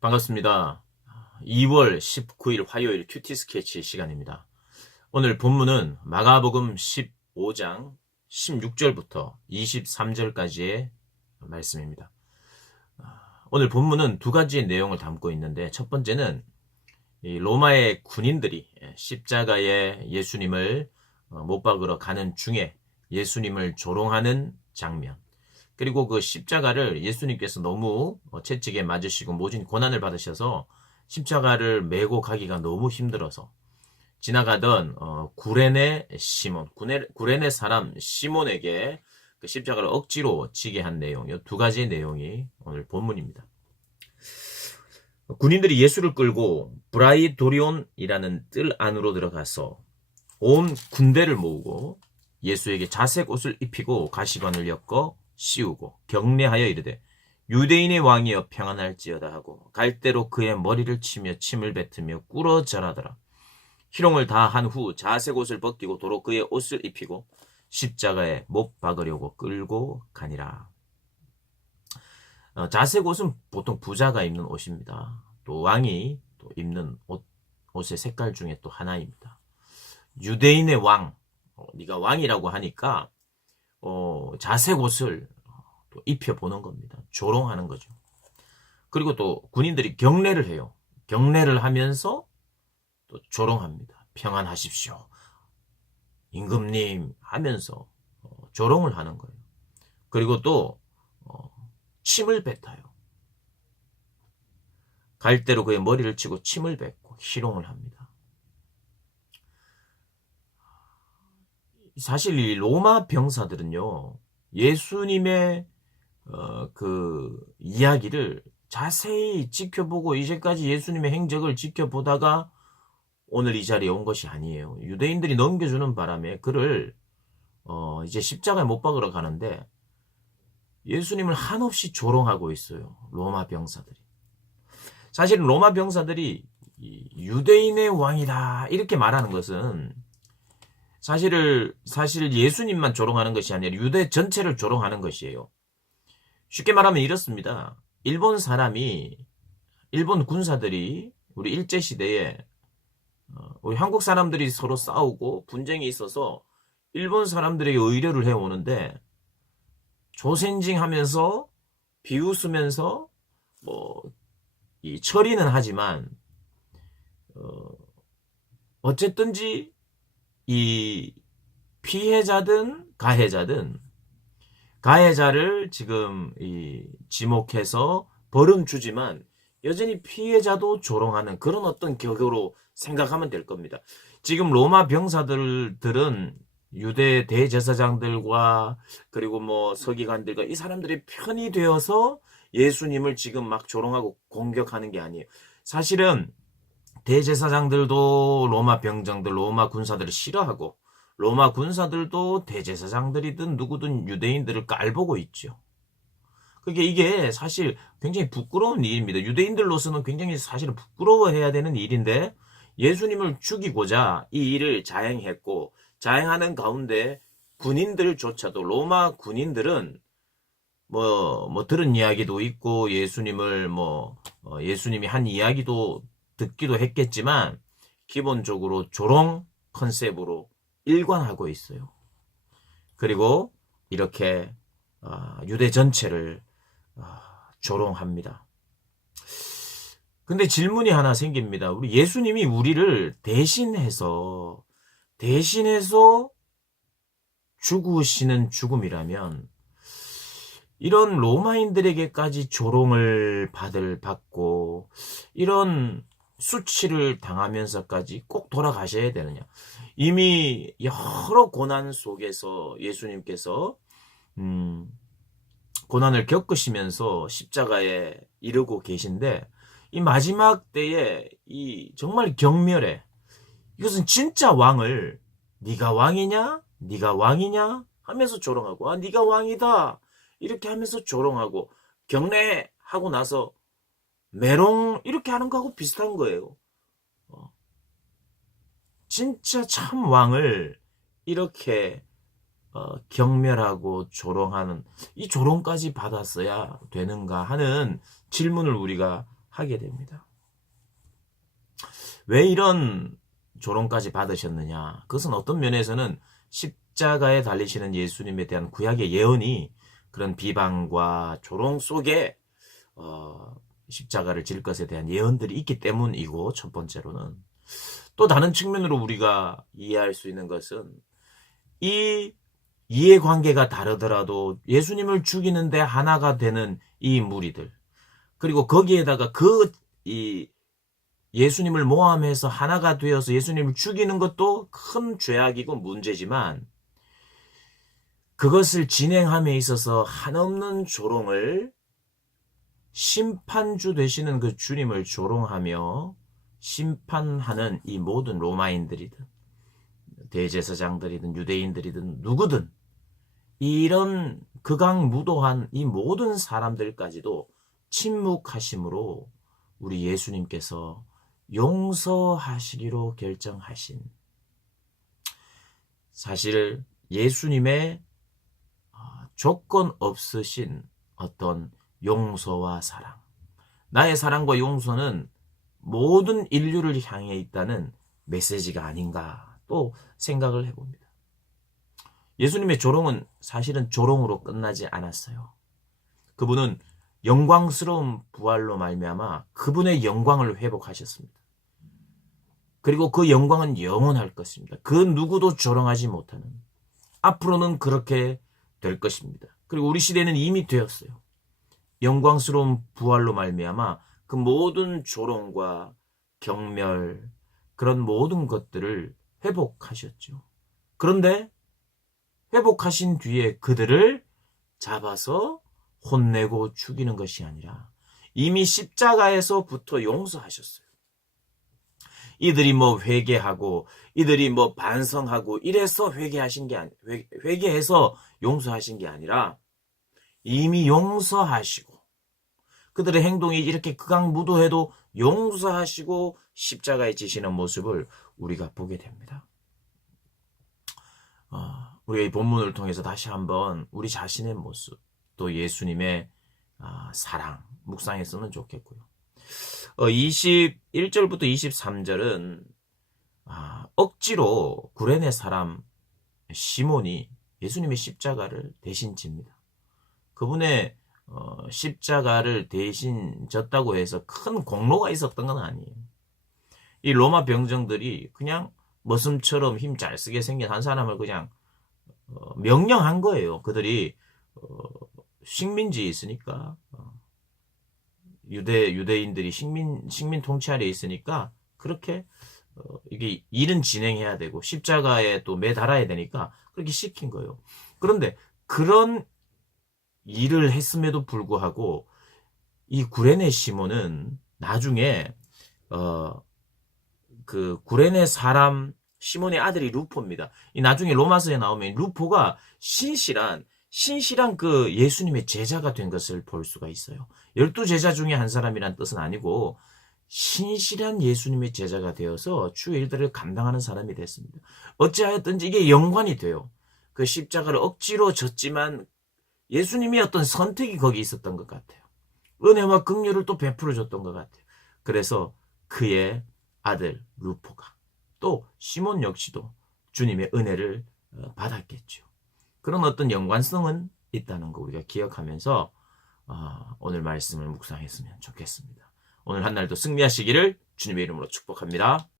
반갑습니다. 2월 19일 화요일 큐티 스케치 시간입니다. 오늘 본문은 마가복음 15장 16절부터 23절까지의 말씀입니다. 오늘 본문은 두 가지의 내용을 담고 있는데, 첫 번째는 이 로마의 군인들이 십자가에 예수님을 못 박으러 가는 중에 예수님을 조롱하는 장면, 그리고 그 십자가를 예수님께서 너무 채찍에 맞으시고 모진 고난을 받으셔서 십자가를 메고 가기가 너무 힘들어서 지나가던 구레네 시몬, 구레네 사람 시몬에게 그 십자가를 억지로 지게 한 내용, 이 두 가지의 내용이 오늘 본문입니다. 군인들이 예수를 끌고 브라이도리온이라는 뜰 안으로 들어가서 온 군대를 모으고 예수에게 자색 옷을 입히고 가시관을 엮어 씌우고 경례하여 이르되 유대인의 왕이여 평안할지어다 하고 갈대로 그의 머리를 치며 침을 뱉으며 꿇어 절하더라. 희롱을 다 한 후 자색 옷을 벗기고 도로 그의 옷을 입히고 십자가에 못 박으려고 끌고 가니라. 자색 옷은 보통 부자가 입는 옷입니다. 또 왕이 또 입는 옷의 색깔 중에 또 하나입니다. 유대인의 왕, 네가 왕이라고 하니까 자색 옷을 또 입혀보는 겁니다. 조롱하는 거죠. 그리고 또 군인들이 경례를 해요. 경례를 하면서 또 조롱합니다. 평안하십시오, 임금님 하면서 조롱을 하는 거예요. 그리고 또 침을 뱉어요. 갈대로 그의 머리를 치고 침을 뱉고 희롱을 합니다. 사실 이 로마 병사들은요, 예수님의 그 이야기를 자세히 지켜보고 이제까지 예수님의 행적을 지켜보다가 오늘 이 자리에 온 것이 아니에요. 유대인들이 넘겨주는 바람에 그를 이제 십자가에 못 박으러 가는데 예수님을 한없이 조롱하고 있어요. 로마 병사들이. 사실은 로마 병사들이 유대인의 왕이다 이렇게 말하는 것은 사실 예수님만 조롱하는 것이 아니라 유대 전체를 조롱하는 것이에요. 쉽게 말하면 이렇습니다. 일본 군사들이 우리 일제시대에 우리 한국 사람들이 서로 싸우고 분쟁이 있어서 일본 사람들에게 의뢰를 해오는데 조센징 하면서 비웃으면서 이 처리는 하지만 어쨌든지 이 피해자든 가해자를 지금 지목해서 벌은 주지만 여전히 피해자도 조롱하는 그런 어떤 격으로 생각하면 될 겁니다. 지금 로마 병사들은 유대 대제사장들과 그리고 서기관들과 이 사람들이 편이 되어서 예수님을 지금 막 조롱하고 공격하는 게 아니에요. 사실은 대제사장들도 로마 병정들, 로마 군사들을 싫어하고 로마 군사들도 대제사장들이든 누구든 유대인들을 깔보고 있죠. 그게 이게 사실 굉장히 부끄러운 일입니다. 유대인들로서는 굉장히 사실은 부끄러워해야 되는 일인데 예수님을 죽이고자 이 일을 자행했고, 자행하는 가운데 군인들조차도 로마 군인들은 들은 이야기도 있고 예수님을 예수님이 한 이야기도 듣기도 했겠지만 기본적으로 조롱 컨셉으로 일관하고 있어요. 그리고 이렇게 유대 전체를 조롱합니다. 근데 질문이 하나 생깁니다. 우리 예수님이 우리를 대신해서 죽으시는 죽음이라면 이런 로마인들에게까지 조롱을 받고 이런 수치를 당하면서까지 꼭 돌아가셔야 되느냐? 이미 여러 고난 속에서 예수님께서 고난을 겪으시면서 십자가에 이르고 계신데 이 마지막 때에 이 정말 경멸해. 이것은 진짜 왕을 네가 왕이냐? 네가 왕이냐? 하면서 조롱하고 네가 왕이다. 이렇게 하면서 조롱하고 경례하고 나서 메롱 이렇게 하는 거하고 비슷한 거예요. 진짜 참 왕을 이렇게 경멸하고 조롱하는 이 조롱까지 받았어야 되는가 하는 질문을 우리가 하게 됩니다. 왜 이런 조롱까지 받으셨느냐? 그것은 어떤 면에서는 십자가에 달리시는 예수님에 대한 구약의 예언이 그런 비방과 조롱 속에 십자가를 질 것에 대한 예언들이 있기 때문이고, 첫 번째로는 또 다른 측면으로 우리가 이해할 수 있는 것은 이 이해관계가 다르더라도 예수님을 죽이는데 하나가 되는 이 무리들, 그리고 거기에다가 이 예수님을 모함해서 하나가 되어서 예수님을 죽이는 것도 큰 죄악이고 문제지만, 그것을 진행함에 있어서 한없는 조롱을, 심판주 되시는 그 주님을 조롱하며 심판하는 이 모든 로마인들이든 대제사장들이든 유대인들이든 누구든 이런 극악무도한 이 모든 사람들까지도 침묵하심으로 우리 예수님께서 용서하시기로 결정하신, 사실 예수님의 조건 없으신 어떤 용서와 사랑, 나의 사랑과 용서는 모든 인류를 향해 있다는 메시지가 아닌가 또 생각을 해봅니다. 예수님의 조롱은 사실은 조롱으로 끝나지 않았어요. 그분은 영광스러운 부활로 말미암아 그분의 영광을 회복하셨습니다. 그리고 그 영광은 영원할 것입니다. 그 누구도 조롱하지 못하는, 앞으로는 그렇게 될 것입니다. 그리고 우리 시대는 이미 되었어요. 영광스러운 부활로 말미암아 그 모든 조롱과 경멸, 그런 모든 것들을 회복하셨죠. 그런데 회복하신 뒤에 그들을 잡아서 혼내고 죽이는 것이 아니라 이미 십자가에서부터 용서하셨어요. 이들이 회개하고 이들이 반성하고 이래서 회개해서 용서하신 게 아니라 이미 용서하시고, 그들의 행동이 이렇게 극악무도해도 용서하시고 십자가에 지시는 모습을 우리가 보게 됩니다. 우리가 이 본문을 통해서 다시 한번 우리 자신의 모습, 또 예수님의 사랑 묵상했으면 좋겠고요. 21절부터 23절은 억지로 구레네 사람 시몬이 예수님의 십자가를 대신 집니다. 그분의 십자가를 대신 졌다고 해서 큰 공로가 있었던 건 아니에요. 이 로마 병정들이 그냥 머슴처럼 힘 잘 쓰게 생긴 한 사람을 그냥 명령한 거예요. 그들이 식민지에 있으니까, 유대인들이 식민 통치 아래에 있으니까 그렇게 이게 일은 진행해야 되고 십자가에 또 매달아야 되니까 그렇게 시킨 거예요. 그런데 그런 일을 했음에도 불구하고 이 구레네 시몬은 나중에 그 구레네 사람 시몬의 아들이 루포입니다. 이 나중에 로마서에 나오면 루포가 신실한 그 예수님의 제자가 된 것을 볼 수가 있어요. 12제자 중에 한 사람이란 뜻은 아니고 신실한 예수님의 제자가 되어서 주의 일들을 감당하는 사람이 됐습니다. 어찌하였든지 이게 연관이 돼요. 그 십자가를 억지로 졌지만 예수님이 어떤 선택이 거기 있었던 것 같아요. 은혜와 긍휼을 또 베풀어 줬던 것 같아요. 그래서 그의 아들 루포가, 또 시몬 역시도 주님의 은혜를 받았겠죠. 그런 어떤 연관성은 있다는 거 우리가 기억하면서 오늘 말씀을 묵상했으면 좋겠습니다. 오늘 한 날도 승리하시기를 주님의 이름으로 축복합니다.